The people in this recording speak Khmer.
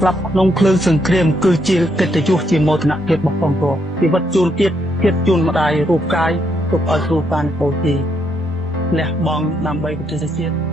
ស្លាប់ក្នុងភ្លើងសង្គ្រាមគឺជាកិត្តិយសជាមោទនភាពរបស់កងទ័ពជីវិតជូនជាតិជូនម្ដាយរូបកាយទុកឲ្យគ្រូបានបូជាលះបង់ដើម្បីប្រទេសជាតិ